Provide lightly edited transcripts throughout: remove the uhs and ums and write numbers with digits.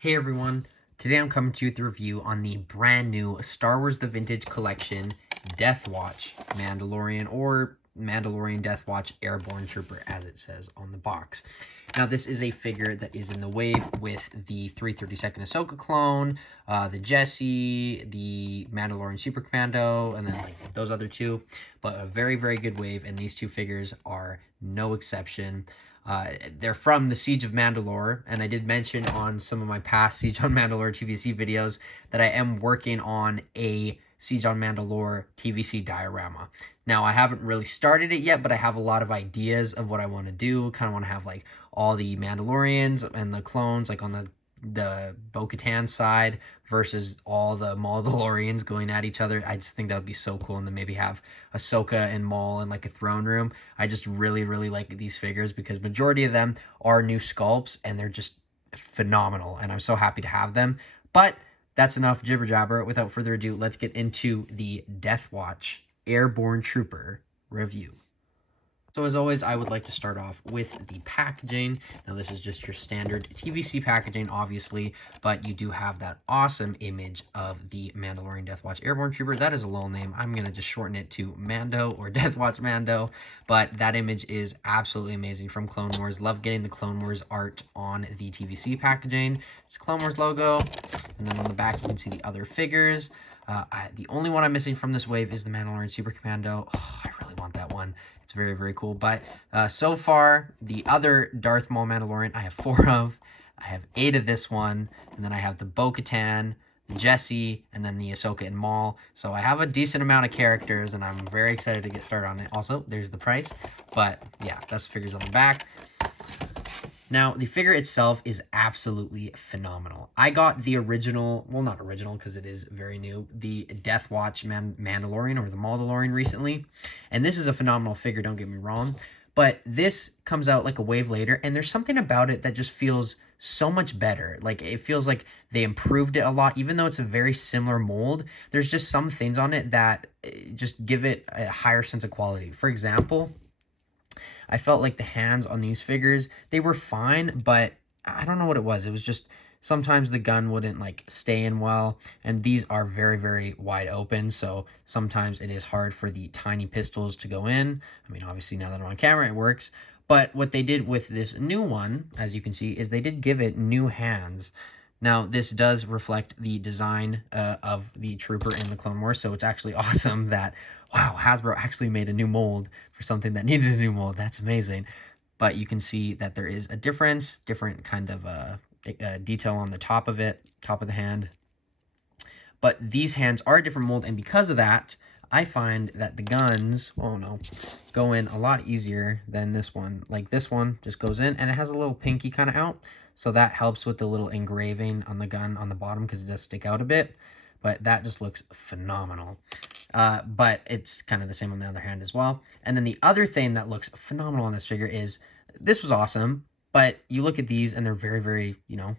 Hey everyone, today I'm coming to you with a review on the brand new Star Wars The Vintage Collection Death Watch Mandalorian, or Mandalorian Death Watch Airborne Trooper as it says on the box. Now this is a figure that is in the wave with the 332nd Ahsoka clone, the Jesse, the Mandalorian Super Commando, and then like those other two. But a very, very good wave, and these two figures are no exception. They're from the Siege of Mandalore, and I did mention on some of my past Siege on Mandalore TVC videos that I am working on a Siege on Mandalore TVC diorama. Now, I haven't really started it yet, but I have a lot of ideas of what I want to do. Kind of want to have like all the Mandalorians and the clones like on the Bo-Katan side versus all the Mandalorians going at each other. I just think that would be so cool. And then maybe have Ahsoka and Maul in like a throne room. I just really, really like these figures because majority of them are new sculpts and they're just phenomenal. And I'm so happy to have them. But that's enough jibber jabber. Without further ado, let's get into the Death Watch Airborne Trooper review. So as always, I would like to start off with the packaging. Now this is just your standard TVC packaging, obviously, but you do have that awesome image of the Mandalorian Death Watch Airborne Trooper. That is a little name. I'm going to just shorten it to Mando or Death Watch Mando, but that image is absolutely amazing from Clone Wars. Love getting the Clone Wars art on the TVC packaging. It's a Clone Wars logo, and then on the back you can see the other figures. The only one I'm missing from this wave is the Mandalorian Super Commando. Oh, I really want that one. It's very, very cool. But so far, the other Darth Maul Mandalorian, I have 4 of. I have 8 of this one. And then I have the Bo-Katan, the Jesse, and then the Ahsoka and Maul. So I have a decent amount of characters, and I'm very excited to get started on it. Also, there's the price. But yeah, that's the figures on the back. Now, the figure itself is absolutely phenomenal. I got the original, well, not original because it is very new, the Death Watch Mandalorian or the Mandalorian recently. And this is a phenomenal figure, don't get me wrong. But this comes out like a wave later, and there's something about it that just feels so much better. Like, it feels like they improved it a lot. Even though it's a very similar mold, there's just some things on it that just give it a higher sense of quality. For example, I felt like the hands on these figures, they were fine, but I don't know what it was. It was just sometimes the gun wouldn't like stay in well, and these are very, very wide open, so sometimes it is hard for the tiny pistols to go in. I mean, obviously now that I'm on camera, it works. But what they did with this new one, as you can see, is they did give it new hands. Now, this does reflect the design of the Trooper in the Clone Wars, so it's actually awesome that, wow, Hasbro actually made a new mold for something that needed a new mold. That's amazing. But you can see that there is a different kind of detail on the top of it, top of the hand. But these hands are a different mold, and because of that, I find that the guns, oh no, go in a lot easier than this one. Like this one just goes in, and it has a little pinky kind of out. So that helps with the little engraving on the gun on the bottom because it does stick out a bit. But that just looks phenomenal. But it's kind of the same on the other hand as well. And then the other thing that looks phenomenal on this figure is, this was awesome, but you look at these and they're very, very, you know,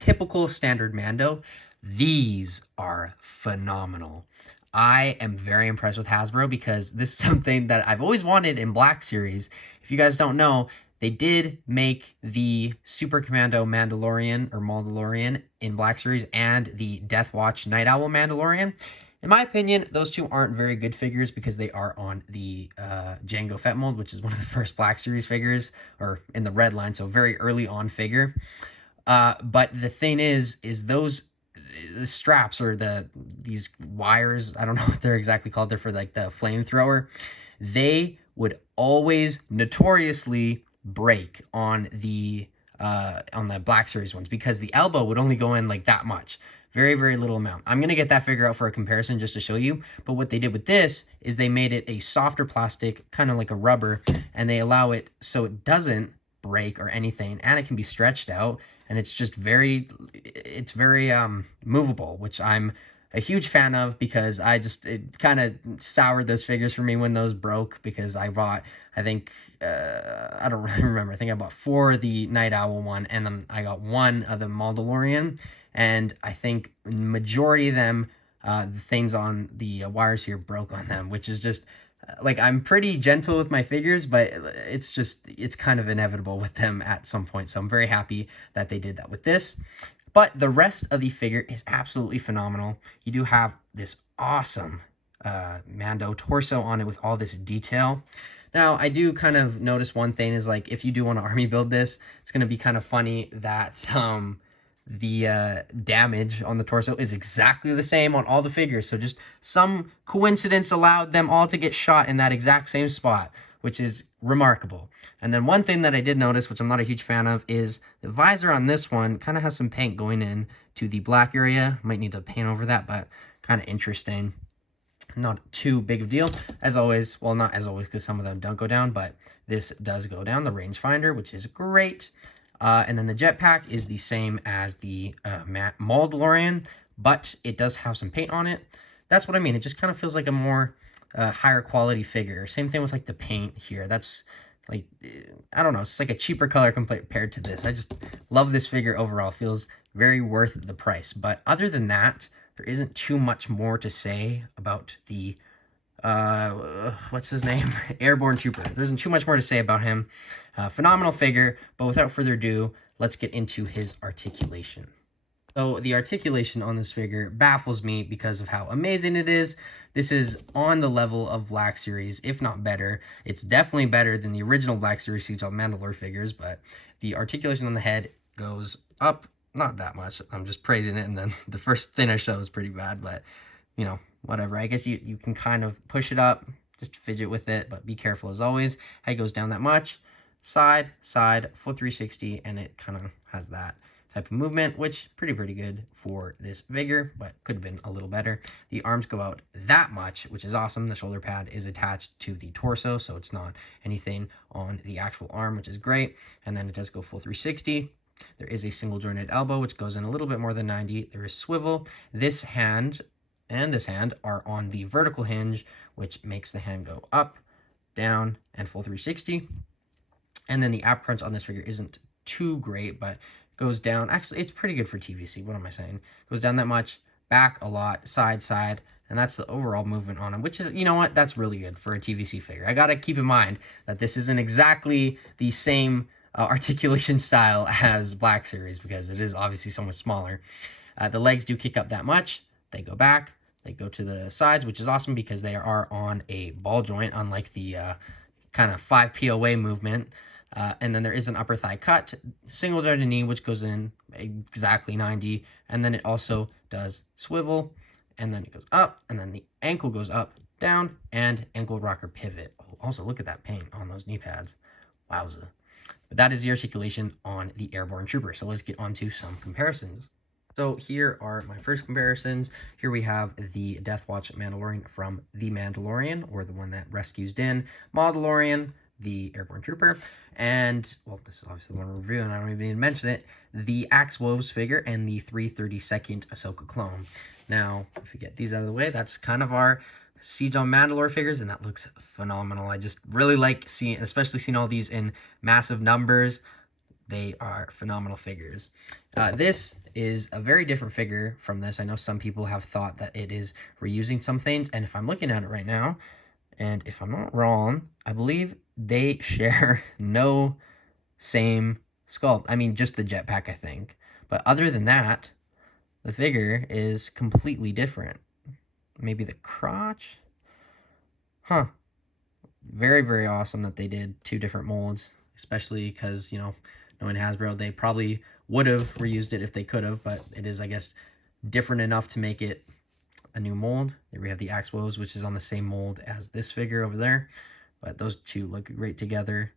typical standard Mando. These are phenomenal. I am very impressed with Hasbro because this is something that I've always wanted in Black Series. If you guys don't know, they did make the Super Commando Mandalorian or Mandalorian in Black Series and the Death Watch Night Owl Mandalorian. In my opinion, those two aren't very good figures because they are on the Jango Fett mold, which is one of the first Black Series figures, or in the red line, so very early on figure. But the thing is the straps or these wires, I don't know what they're exactly called, they're for like the flamethrower, they would always notoriously break on the Black Series ones because the elbow would only go in like that much. Very, very little amount. I'm going to get that figure out for a comparison just to show you. But what they did with this is they made it a softer plastic, kind of like a rubber, and they allow it so it doesn't break or anything, and it can be stretched out, and it's just very movable, which I'm a huge fan of because it kind of soured those figures for me when those broke because I bought, I think, I don't really remember, I think I bought 4 of the Night Owl one, and then I got 1 of the Mandalorian, and I think majority of them, the things on the wires here broke on them, which is just, like, I'm pretty gentle with my figures, but it's kind of inevitable with them at some point, so I'm very happy that they did that with this. But the rest of the figure is absolutely phenomenal. You do have this awesome Mando torso on it with all this detail. Now, I do kind of notice one thing is, like, if you do want to army build this, it's going to be kind of funny that the damage on the torso is exactly the same on all the figures. So just some coincidence allowed them all to get shot in that exact same spot, which is remarkable. And then one thing that I did notice, which I'm not a huge fan of, is the visor on this one kind of has some paint going in to the black area. Might need to paint over that, but kind of interesting. Not too big of a deal. As always, well, not as always, because some of them don't go down, but this does go down, the rangefinder, which is great. And then the jetpack is the same as the Mandalorian, but it does have some paint on it. That's what I mean. It just kind of feels like a more higher quality figure. Same thing with like the paint here. That's like, I don't know, it's like a cheaper color compared to this. I just love this figure overall. Feels very worth the price. But other than that, there isn't too much more to say about the what's his name? Airborne Trooper. There isn't too much more to say about him. Phenomenal figure, but without further ado, let's get into his articulation. So the articulation on this figure baffles me because of how amazing it is. This is on the level of Black Series, if not better. It's definitely better than the original Black Series Siege on Mandalore figures, but the articulation on the head goes up, not that much. I'm just praising it, and then the first thing I show is pretty bad, but, you know, whatever. I guess you can kind of push it up, just fidget with it, but be careful as always. Head goes down that much. Side, full 360, and it kind of has that type of movement, which pretty good for this figure, but could have been a little better. The arms go out that much, which is awesome. The shoulder pad is attached to the torso, so it's not anything on the actual arm, which is great. And then it does go full 360. There is a single jointed elbow, which goes in a little bit more than 90. There is swivel. This hand and this hand are on the vertical hinge, which makes the hand go up, down, and full 360. And then the ab crunch on this figure isn't too great, but goes down. Actually, it's pretty good for TVC. What am I saying? Goes down that much, back a lot, side, and that's the overall movement on him, which is, you know what? That's really good for a TVC figure. I got to keep in mind that this isn't exactly the same articulation style as Black Series, because it is obviously so much smaller. The legs do kick up that much. They go back. They go to the sides, which is awesome because they are on a ball joint, unlike the kind of 5 POA movement. And then there is an upper thigh cut, single jointed knee, which goes in exactly 90. And then it also does swivel, and then it goes up, and then the ankle goes up, down, and ankle rocker pivot. Oh, also, look at that paint on those knee pads. Wowza. But that is the articulation on the Airborne Trooper. So let's get on to some comparisons. So here are my first comparisons. Here we have the Death Watch Mandalorian from the Mandalorian, or the one that rescues Din. Mandalorian, the Airborne Trooper, and, well, this is obviously the one we're reviewing, I don't even need to mention it, the Axe Woves figure, and the 332nd Ahsoka clone. Now, if we get these out of the way, that's kind of our Siege on Mandalore figures, and that looks phenomenal. I just really like seeing, especially seeing all these in massive numbers. They are phenomenal figures. This is a very different figure from this. I know some people have thought that it is reusing some things, and if I'm looking at it right now, and if I'm not wrong, I believe they share no same sculpt. I mean, just the jetpack, I think. But other than that, the figure is completely different. Maybe the crotch? Huh. Very awesome that they did 2 different molds, especially because, you know, knowing Hasbro, they probably would have reused it if they could have, but it is, I guess, different enough to make it a new mold. Here we have the Axe Woes, which is on the same mold as this figure over there, but those two look great together.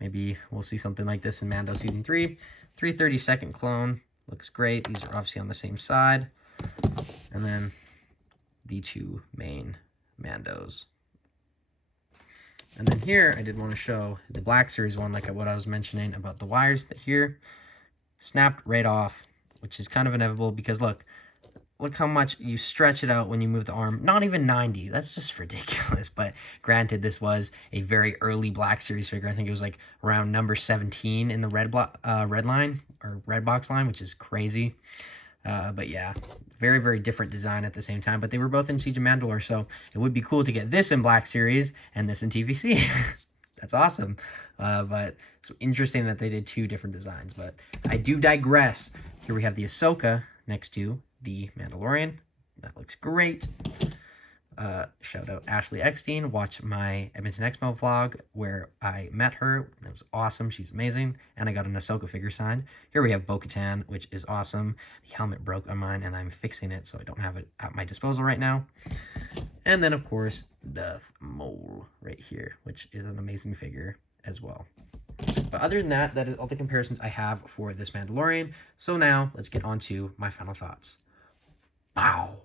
Maybe we'll see something like this in Mando Season 3. 332nd clone looks great. These are obviously on the same side. And then the 2 main Mandos. And then here, I did want to show the Black Series one, like what I was mentioning about the wires that here snapped right off, which is kind of inevitable because look how much you stretch it out when you move the arm. Not even 90. That's just ridiculous. But granted, this was a very early Black Series figure. I think it was like around number 17 in the red line or red box line, which is crazy. But yeah, very different design at the same time. But they were both in Siege of Mandalore, so it would be cool to get this in Black Series and this in TVC. That's awesome. But it's interesting that they did 2 different designs. But I do digress. Here we have the Ahsoka next to the Mandalorian. That looks great. Shout out Ashley Eckstein. Watch my Edmonton Expo vlog where I met her. It was awesome. She's amazing. And I got an Ahsoka figure signed. Here we have Bo-Katan, which is awesome. The helmet broke on mine and I'm fixing it, so I don't have it at my disposal right now. And then, of course, Darth Maul right here, which is an amazing figure as well. But other than that, that is all the comparisons I have for this Mandalorian. So now, let's get on to my final thoughts. Wow.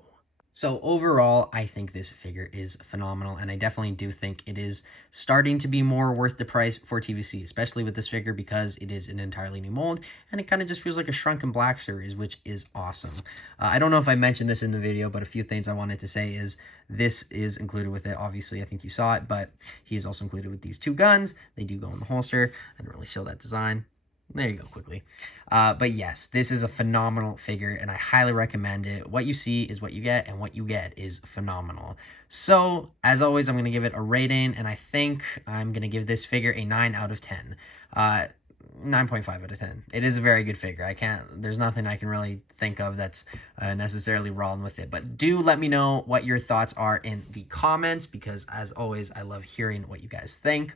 So overall, I think this figure is phenomenal, and I definitely do think it is starting to be more worth the price for TVC, especially with this figure because it is an entirely new mold, and it kind of just feels like a Shrunken Black series, which is awesome. I don't know if I mentioned this in the video, but a few things I wanted to say is this is included with it. Obviously, I think you saw it, but he is also included with these two guns. They do go in the holster. I didn't really show that design. There you go, quickly. But yes, this is a phenomenal figure, and I highly recommend it. What you see is what you get, and what you get is phenomenal. So, as always, I'm going to give it a rating, and I think I'm going to give this figure a 9 out of 10. 9.5 out of 10. It is a very good figure. There's nothing I can really think of that's necessarily wrong with it. But do let me know what your thoughts are in the comments, because as always, I love hearing what you guys think.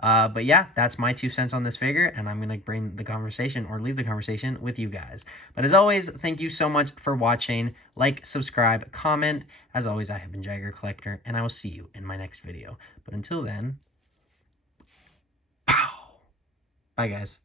But yeah, that's my 2 cents on this figure, and I'm going to bring the conversation or leave the conversation with you guys. But as always, thank you so much for watching. Like, subscribe, comment. As always, I have been Jagger Collector, and I will see you in my next video. But until then, bye, guys.